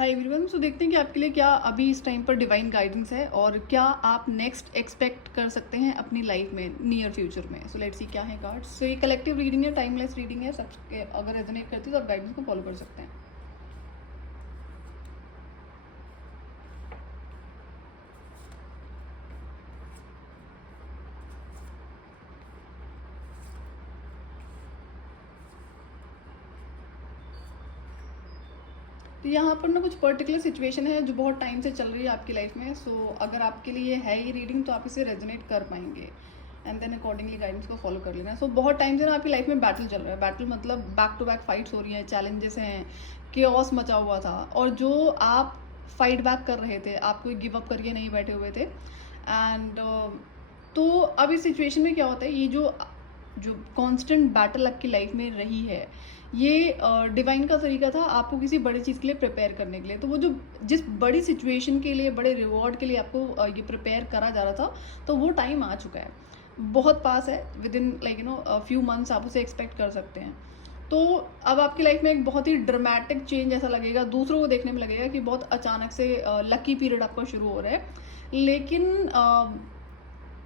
Hi everyone. सो देखते हैं कि आपके लिए क्या अभी इस टाइम पर डिवाइन गाइडेंस है और क्या आप नेक्स्ट एक्सपेक्ट कर सकते हैं अपनी लाइफ में नियर फ्यूचर में। सो लेट्स सी क्या है कार्ड्स। सो ये कलेक्टिव रीडिंग है, टाइमलेस रीडिंग है, सब अगर रेजोनेट करती है तो आप गाइडेंस को फॉलो कर सकते हैं। तो यहाँ पर ना कुछ पर्टिकुलर सिचुएशन है जो बहुत टाइम से चल रही है आपकी लाइफ में। सो अगर आपके लिए है ये रीडिंग तो आप इसे रेजोनेट कर पाएंगे एंड देन अकॉर्डिंगली गाइडेंस को फॉलो कर लेना। सो बहुत टाइम से ना आपकी लाइफ में बैटल चल रहा है। बैटल मतलब बैक टू बैक फाइट्स हो रही हैं, चैलेंजेस हैं, केओस मचा हुआ था और जो आप फाइट बैक कर रहे थे, आप कोई गिव अप करके नहीं बैठे हुए थे। एंड तो अब इस सिचुएशन में क्या होता है, ये जो जो कांस्टेंट बैटल आपकी लाइफ में रही है, ये डिवाइन का तरीका था आपको किसी बड़ी चीज़ के लिए प्रिपेयर करने के लिए। तो वो जो जिस बड़ी सिचुएशन के लिए, बड़े रिवॉर्ड के लिए आपको ये प्रिपेयर करा जा रहा था, तो वो टाइम आ चुका है, बहुत पास है। विद इन फ्यू मंथ्स आप उसे एक्सपेक्ट कर सकते हैं। तो अब आपकी लाइफ में एक बहुत ही ड्रामेटिक चेंज ऐसा लगेगा, दूसरों को देखने में लगेगा कि बहुत अचानक से लकी पीरियड आपका शुरू हो रहा है। लेकिन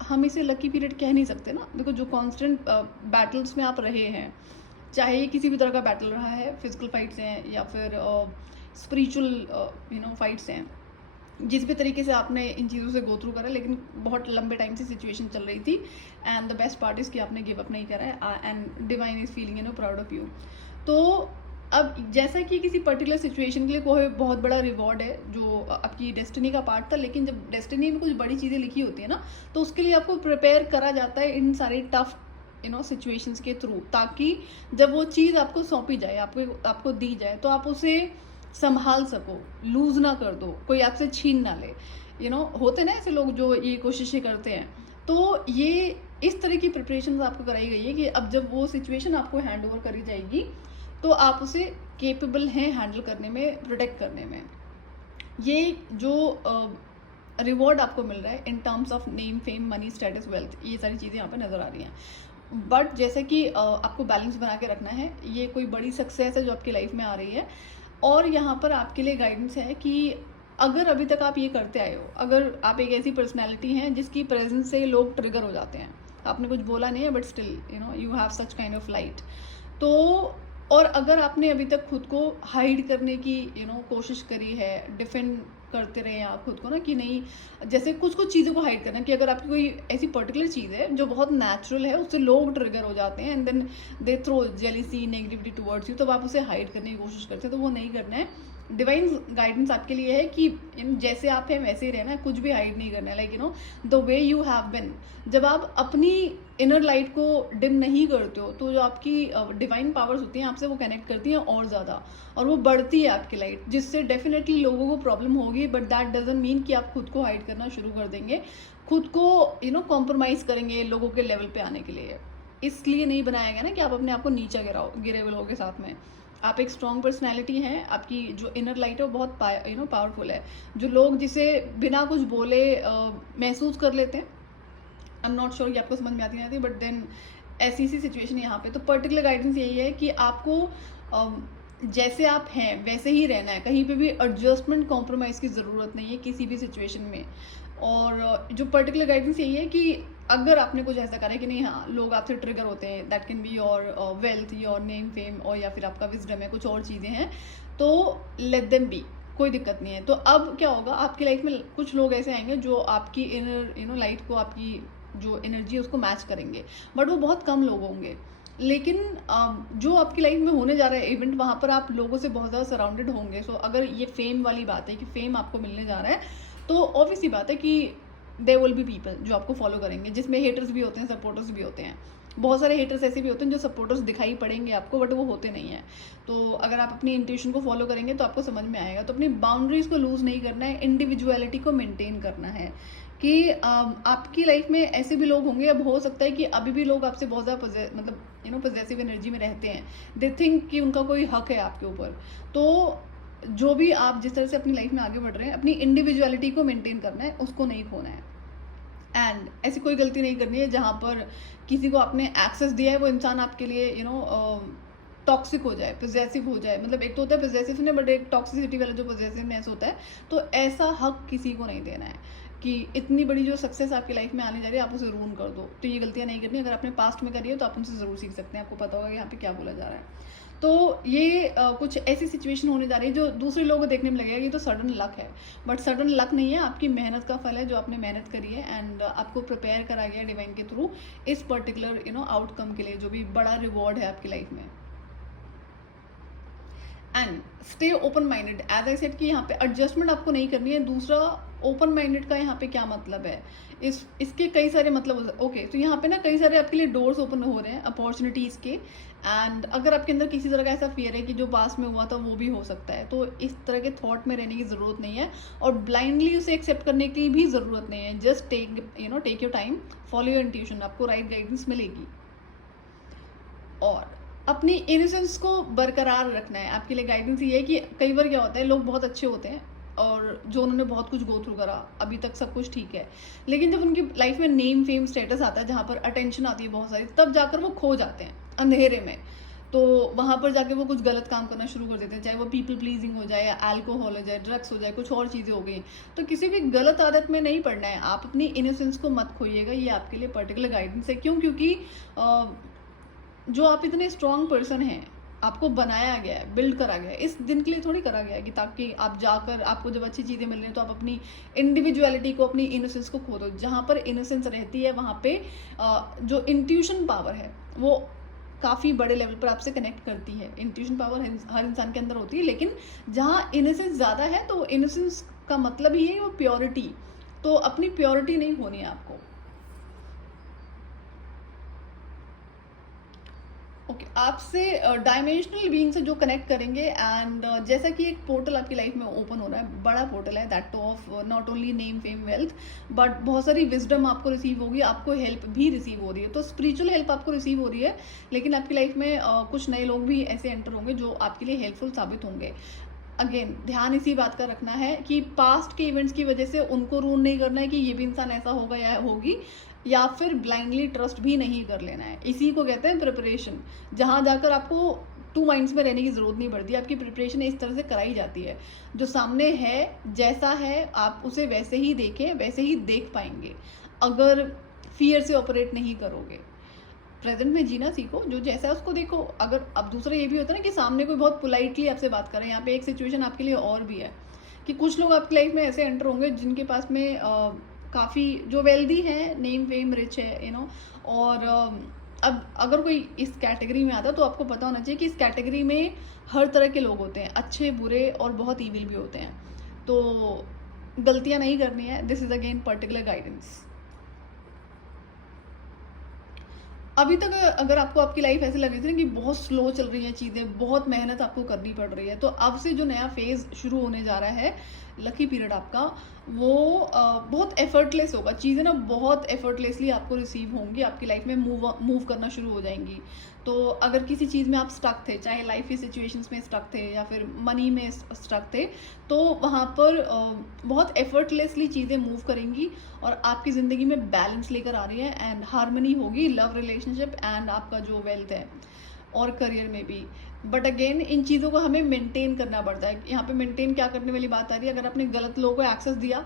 हम इसे लकी पीरियड कह नहीं सकते ना, देखो जो कांस्टेंट बैटल्स में आप रहे हैं, चाहे ये किसी भी तरह का बैटल रहा है, फिजिकल फाइट्स हैं या फिर स्पिरिचुअल फाइट्स हैं, जिस भी तरीके से आपने इन चीज़ों से गो थ्रू करा, लेकिन बहुत लंबे टाइम से सिचुएशन चल रही थी। And the best part is कि आपने गिव अप नहीं करा है and divine is feeling proud of you. तो अब जैसा कि किसी पर्टिकुलर सिचुएशन के लिए कोई बहुत बड़ा रिवॉर्ड है जो आपकी डेस्टिनी का पार्ट था, लेकिन जब डेस्टिनी में कुछ बड़ी चीज़ें लिखी होती है ना, तो उसके लिए आपको प्रिपेयर करा जाता है इन सारी टफ सिचुएशंस के थ्रू, ताकि जब वो चीज़ आपको सौंपी जाए, आपको आपको दी जाए, तो आप उसे संभाल सको, लूज ना कर दो, कोई आपसे छीन ना ले। होते ना ऐसे लोग जो ये कोशिशें करते हैं। तो ये इस तरह की प्रिपरेशन आपको कराई गई है कि अब जब वो सिचुएशन आपको हैंड ओवर करी जाएगी तो आप उसे केपेबल हैं हैंडल करने में, प्रोटेक्ट करने में। ये जो रिवॉर्ड आपको मिल रहा है in terms of name, fame, money, status, wealth, ये सारी चीज़ें यहाँ पे नज़र आ रही हैं। बट जैसे कि आपको बैलेंस बना के रखना है, ये कोई बड़ी सक्सेस है जो आपकी लाइफ में आ रही है। और यहाँ पर आपके लिए गाइडेंस है कि अगर अभी तक आप ये करते आए हो, अगर आप एक ऐसी पर्सनैलिटी हैं जिसकी प्रेजेंस से लोग ट्रिगर हो जाते हैं, आपने कुछ बोला नहीं है but still you have such kind of light. तो और अगर आपने अभी तक खुद को हाइड करने की कोशिश करी है, डिफेंड करते रहे आप खुद को ना, कि नहीं, जैसे कुछ कुछ चीज़ों को हाइड करना, कि अगर आपकी कोई ऐसी पर्टिकुलर चीज़ है जो बहुत नेचुरल है, उससे लोग ट्रिगर हो जाते हैं and then they throw jealousy, negativity towards you, तब आप उसे हाइड करने की कोशिश करते हैं, तो वो नहीं करना है। डिवाइन गाइडेंस आपके लिए है कि जैसे आप हैं वैसे ही रहना है, कुछ भी हाइड नहीं करना है, like the way you have been. जब आप अपनी इनर लाइट को डिम नहीं करते हो, तो जो आपकी डिवाइन पावर्स होती हैं आपसे वो कनेक्ट करती हैं और ज़्यादा, और वो बढ़ती है आपकी लाइट, जिससे डेफिनेटली लोगों को प्रॉब्लम होगी, बट दैट डजंट मीन कि आप खुद को हाइड करना शुरू कर देंगे, खुद को कॉम्प्रोमाइज़ करेंगे लोगों के लेवल पे आने के लिए। इसलिए नहीं बनाया गया ना कि आप अपने आप को नीचा गिरे हुए लोगों के साथ में। आप एक स्ट्रॉन्ग पर्सनैलिटी हैं, आपकी जो इनर लाइट है वो बहुत पावरफुल है, जो लोग जिसे बिना कुछ बोले महसूस कर लेते हैं। आई एम नॉट श्योर कि आपको समझ में आती नहीं आती, बट देन ऐसी सी सिचुएशन यहाँ पे तो पर्टिकुलर गाइडेंस यही है कि आपको जैसे आप हैं वैसे ही रहना है, कहीं पे भी एडजस्टमेंट, कॉम्प्रोमाइज़ की ज़रूरत नहीं है किसी भी सिचुएशन में। और जो पर्टिकुलर गाइडेंस यही है कि अगर आपने कुछ ऐसा करा है कि नहीं, हाँ, लोग आपसे ट्रिगर होते हैं, that can be your wealth, your name, fame, और या फिर आपका विजडम है, कुछ और चीज़ें हैं, तो लेट देम बी, कोई दिक्कत नहीं है। तो अब क्या होगा, आपकी लाइफ में कुछ लोग ऐसे आएंगे जो आपकी इनर लाइट को, आपकी जो एनर्जी है उसको मैच करेंगे, बट वो बहुत कम लोग होंगे। लेकिन जो आपकी लाइफ में होने जा रहा है इवेंट, वहाँ पर आप लोगों से बहुत ज़्यादा सराउंडेड होंगे। सो अगर ये फेम वाली बात है कि फेम आपको मिलने जा रहा है, तो ऑब्वियस सी बात है कि देयर विल बी पीपल जो आपको फॉलो करेंगे, जिसमें हेटर्स भी होते हैं, सपोर्टर्स भी होते हैं। बहुत सारे हेटर्स ऐसे भी होते हैं जो सपोर्टर्स दिखाई पड़ेंगे आपको, बट वो होते नहीं हैं। तो अगर आप अपनी इंट्यूशन को फॉलो करेंगे तो आपको समझ में आएगा। तो अपनी बाउंड्रीज को लूज नहीं करना है, इंडिविजुअलिटी को मेंटेन करना है कि आपकी लाइफ में ऐसे भी लोग होंगे, अब हो सकता है कि अभी भी लोग आपसे बहुत ज़्यादा मतलब पॉजिटिव एनर्जी में रहते हैं, दे थिंक कि उनका कोई हक है आपके ऊपर। तो जो भी आप जिस तरह से अपनी लाइफ में आगे बढ़ रहे हैं, अपनी इंडिविजुअलिटी को मेंटेन करना है, उसको नहीं खोना है। एंड ऐसी कोई गलती नहीं करनी है जहाँ पर किसी को आपने एक्सेस दिया है, वो इंसान आपके लिए टॉक्सिक हो जाए, पोजेसिव हो जाए, मतलब एक तो होता है पोजेसिवनेस बट एक टॉक्सिसिटी वाला जो पोजेसिवनेस होता है, तो ऐसा हक किसी को नहीं देना है कि इतनी बड़ी जो सक्सेस आपकी लाइफ में आने जा रही है आप उसे रूइन कर दो। तो ये गलतियां नहीं करनी। अगर आपने पास्ट में करी है तो आप उनसे ज़रूर सीख सकते हैं, आपको पता होगा यहाँ पे क्या बोला जा रहा है। तो ये कुछ ऐसी सिचुएशन होने जा रही है जो दूसरे लोगों को देखने में लगेगा कि तो सडन लक है, बट सडन लक नहीं है, आपकी मेहनत का फल है जो आपने मेहनत करी है एंड आपको प्रिपेयर करा गया डिवाइन के थ्रू इस पर्टिकुलर आउटकम के लिए, जो भी बड़ा रिवॉर्ड है आपकी लाइफ में। And stay open minded, as I said कि यहाँ पे एडजस्टमेंट आपको नहीं करनी है। दूसरा, ओपन माइंडेड का यहाँ पे क्या मतलब है, इसके कई सारे मतलब ओके तो यहाँ पे ना कई सारे आपके लिए डोर्स ओपन हो रहे हैं अपॉर्चुनिटीज़ के। एंड अगर आपके अंदर किसी तरह का ऐसा फियर है कि जो पास में हुआ था वो भी हो सकता है, तो इस तरह के थॉट में रहने की ज़रूरत नहीं है और ब्लाइंडली उसे एक्सेप्ट करने की भी ज़रूरत नहीं है। Just take your time, follow your intuition, आपको राइट गाइडेंस मिलेगी। और अपनी इनोसेंस को बरकरार रखना है। आपके लिए गाइडेंस ये है कि कई बार क्या होता है, लोग बहुत अच्छे होते हैं और जो उन्होंने बहुत कुछ गो थ्रू करा, अभी तक सब कुछ ठीक है, लेकिन जब उनकी लाइफ में नेम फेम स्टेटस आता है, जहाँ पर अटेंशन आती है बहुत सारी, तब जाकर वो खो जाते हैं अंधेरे में। तो वहाँ पर जाके वो कुछ गलत काम करना शुरू कर देते हैं, चाहे वो पीपल प्लीजिंग हो जाए या अल्कोहल हो जाए, ड्रग्स हो जाए, कुछ और चीज़ें हो गई। तो किसी भी गलत आदत में नहीं पड़ना है, आप अपनी इनोसेंस को मत खोइएगा। ये आपके लिए पर्टिकुलर गाइडेंस है। क्यों? क्योंकि जो आप इतने स्ट्रॉन्ग पर्सन हैं, आपको बनाया गया है, बिल्ड करा गया है, इस दिन के लिए थोड़ी करा गया है कि ताकि आप जाकर आपको जब अच्छी चीज़ें मिल रही हैं तो आप अपनी इंडिविजुअलिटी को, अपनी इनोसेंस को खो दो। जहाँ पर इनोसेंस रहती है वहाँ पे जो इंट्यूशन पावर है वो काफ़ी बड़े लेवल पर आपसे कनेक्ट करती है। इंट्यूशन पावर हर इंसान के अंदर होती है, लेकिन जहाँ इनोसेंस ज़्यादा है तो इनोसेंस का मतलब ही है वो प्योरिटी। तो अपनी प्योरिटी नहीं होनी है आपको। ओके आपसे डायमेंशनल बीइंग से जो कनेक्ट करेंगे एंड जैसा कि एक पोर्टल आपकी लाइफ में ओपन हो रहा है, बड़ा पोर्टल है, that of not only name fame wealth but बहुत सारी विजडम आपको रिसीव होगी, आपको हेल्प भी रिसीव हो रही है। तो स्पिरिचुअल हेल्प आपको रिसीव हो रही है, लेकिन आपकी लाइफ में कुछ नए लोग भी ऐसे एंटर होंगे जो आपके लिए हेल्पफुल साबित होंगे। अगेन ध्यान इसी बात का रखना है कि पास्ट के इवेंट्स की वजह से उनको रूल नहीं करना है कि ये भी इंसान ऐसा होगा या होगी, या फिर ब्लाइंडली ट्रस्ट भी नहीं कर लेना है। इसी को कहते हैं प्रिपरेशन, जहाँ जाकर आपको टू माइंड्स में रहने की ज़रूरत नहीं पड़ती। आपकी प्रिपरेशन इस तरह से कराई जाती है, जो सामने है जैसा है आप उसे वैसे ही देखें, वैसे ही देख पाएंगे अगर फियर से ऑपरेट नहीं करोगे। प्रेजेंट में जीना सीखो, जो जैसा है उसको देखो। अगर अब दूसरा ये भी होता है ना कि सामने कोई बहुत पोलाइटली आपसे बात कर रहे हैं, यहाँ पे एक सिचुएशन आपके लिए और भी है कि कुछ लोग आपकी लाइफ में ऐसे एंटर होंगे जिनके पास में काफ़ी जो वेल्दी है, नेम फेम रिच है और अब अगर कोई इस कैटेगरी में आता है तो आपको पता होना चाहिए कि इस कैटेगरी में हर तरह के लोग होते हैं, अच्छे बुरे और बहुत ईविल भी होते हैं। तो गलतियां नहीं करनी है। This is again particular guidance. अभी तक अगर आपको आपकी लाइफ ऐसे लग रही थी ना कि बहुत स्लो चल रही है चीज़ें, बहुत मेहनत आपको करनी पड़ रही है, तो अब से जो नया फेज शुरू होने जा रहा है, लकी पीरियड आपका, वो बहुत एफर्टलेस होगा। चीज़ें ना बहुत एफर्टलेसली आपको रिसीव होंगी, आपकी लाइफ में मूव करना शुरू हो जाएंगी। तो अगर किसी चीज़ में आप स्टक थे, चाहे लाइफ की सिचुएशंस में स्टक थे या फिर मनी में स्टक थे, तो वहाँ पर बहुत एफर्टलेसली चीज़ें मूव करेंगी और आपकी ज़िंदगी में बैलेंस लेकर आ रही है एंड हार्मनी होगी, लव रिलेशनशिप एंड आपका जो वेल्थ है और करियर में भी। बट अगेन इन चीज़ों को हमें मेंटेन करना पड़ता है। यहाँ पे मेंटेन क्या करने वाली बात आ रही है, अगर आपने गलत लोगों को एक्सेस दिया,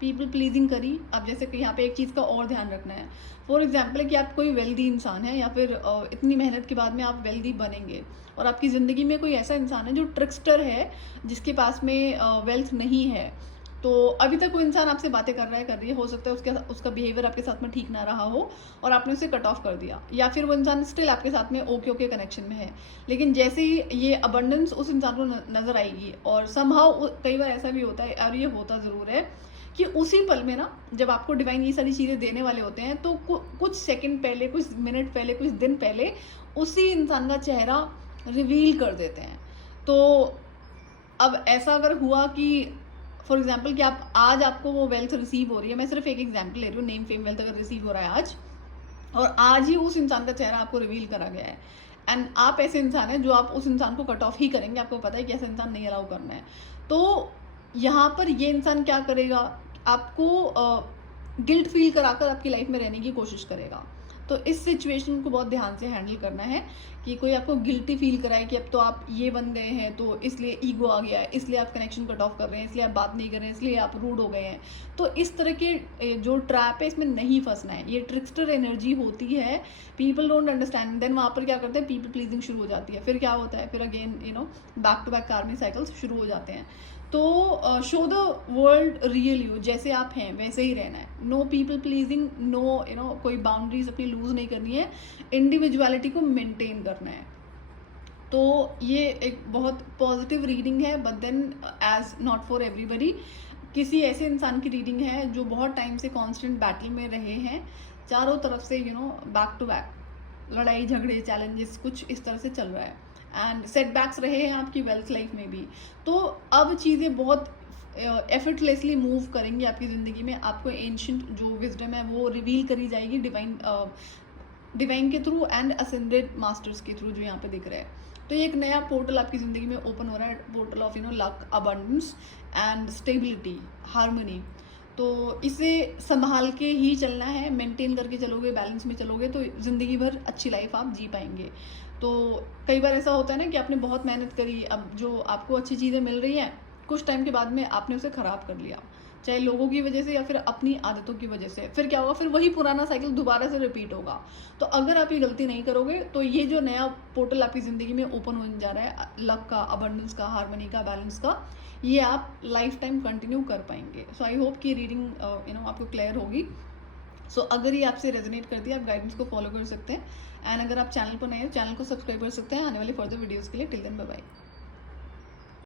पीपल प्लीजिंग करी, अब जैसे कि यहाँ पे एक चीज़ का और ध्यान रखना है। फॉर एग्जाम्पल है कि आप कोई वेल्दी इंसान है या फिर इतनी मेहनत के बाद में आप वेल्दी बनेंगे और आपकी ज़िंदगी में कोई ऐसा इंसान है जो ट्रिक्स्टर है, जिसके पास में वेल्थ नहीं है, तो अभी तक वो इंसान आपसे बातें कर रही है, हो सकता है उसका बिहेवियर आपके साथ में ठीक ना रहा हो और आपने उसे कट ऑफ कर दिया, या फिर वो इंसान स्टिल आपके साथ में ओके कनेक्शन में है, लेकिन जैसे ही ये अबंडेंस उस इंसान को नज़र आएगी और समहाउ कई बार ऐसा भी होता है और ये होता ज़रूर है कि उसी पल में ना जब आपको डिवाइन ये सारी चीज़ें देने वाले होते हैं, तो कुछ सेकंड पहले, कुछ मिनट पहले, कुछ दिन पहले उसी इंसान का चेहरा रिवील कर देते हैं। तो अब ऐसा अगर हुआ कि फॉर एग्जाम्पल कि आज आपको वो वेल्थ रिसीव हो रही है, मैं सिर्फ एक एग्जाम्पल ले रही हूँ, नेम फेम वेल्थ अगर रिसीव हो रहा है आज, और आज ही उस इंसान का चेहरा आपको रिवील करा गया है एंड आप ऐसे इंसान हैं जो आप उस इंसान को कट ऑफ ही करेंगे, आपको पता है कि ऐसा इंसान नहीं अलाउ करना है, तो यहाँ पर ये इंसान क्या करेगा, आपको गिल्ट फील कराकर आपकी लाइफ में रहने की कोशिश करेगा। तो इस सिचुएशन को बहुत ध्यान से हैंडल करना है कि कोई आपको गिल्टी फील कराए कि अब तो आप ये बन गए हैं, तो इसलिए ईगो आ गया है, इसलिए आप कनेक्शन कट ऑफ कर रहे हैं, इसलिए आप बात नहीं कर रहे हैं, इसलिए आप रूड हो गए हैं। तो इस तरह के जो ट्रैप है इसमें नहीं फंसना है। ये ट्रिक्स्टर एनर्जी होती है, पीपल डोंट अंडरस्टैंड, देन वहाँ पर क्या करते हैं, पीपल प्लीजिंग शुरू हो जाती है। फिर क्या होता है, फिर अगेन बैक टू बैक कार्मिक साइकिल्स शुरू हो जाते हैं। तो show the world real you, जैसे आप हैं वैसे ही रहना है। नो पीपल प्लीजिंग, नो कोई बाउंड्रीज अपनी लूज नहीं करनी है, इंडिविजुअलिटी को मेंटेन करना है। तो ये एक बहुत पॉजिटिव रीडिंग है, but then as not for everybody. किसी ऐसे इंसान की रीडिंग है जो बहुत टाइम से कांस्टेंट बैटल में रहे हैं, चारों तरफ से बैक टू बैक लड़ाई झगड़े चैलेंजेस कुछ इस तरह से चल रहा है, एंड सेटबैक्स रहे हैं आपकी वेल्थ लाइफ में भी। तो अब चीज़ें बहुत एफर्टलेसली मूव करेंगी आपकी ज़िंदगी में। आपको एंशिएंट जो विजडम है वो रिवील करी जाएगी डिवाइन के थ्रू एंड असेंडेड मास्टर्स के थ्रू, जो यहाँ पे दिख रहा है। तो ये एक नया पोर्टल आपकी ज़िंदगी में ओपन हो रहा है, portal of luck, abundance and stability, harmony. तो इसे संभाल के ही चलना है, मेंटेन करके चलोगे, बैलेंस में चलोगे तो ज़िंदगी भर अच्छी लाइफ आप जी पाएंगे। तो कई बार ऐसा होता है ना कि आपने बहुत मेहनत करी, अब जो आपको अच्छी चीज़ें मिल रही हैं कुछ टाइम के बाद में आपने उसे ख़राब कर लिया, चाहे लोगों की वजह से या फिर अपनी आदतों की वजह से। फिर क्या होगा, फिर वही पुराना साइकिल दोबारा से रिपीट होगा। तो अगर आप ये गलती नहीं करोगे तो ये जो नया पोर्टल आपकी ज़िंदगी में ओपन होने जा रहा है, लक का, अबंडेंस का, हार्मनी का, बैलेंस का, ये आप लाइफ टाइम कंटिन्यू कर पाएंगे। सो आई होप कि रीडिंग आपको क्लियर होगी। सो अगर ये आपसे रेजोनेट करती है, आप गाइडेंस को फॉलो कर सकते हैं। एंड अगर आप चैनल पर नए हैं, चैनल को सब्सक्राइब कर सकते हैं आने वाली फर्दर वीडियोज़ के लिए। Till then bye bye.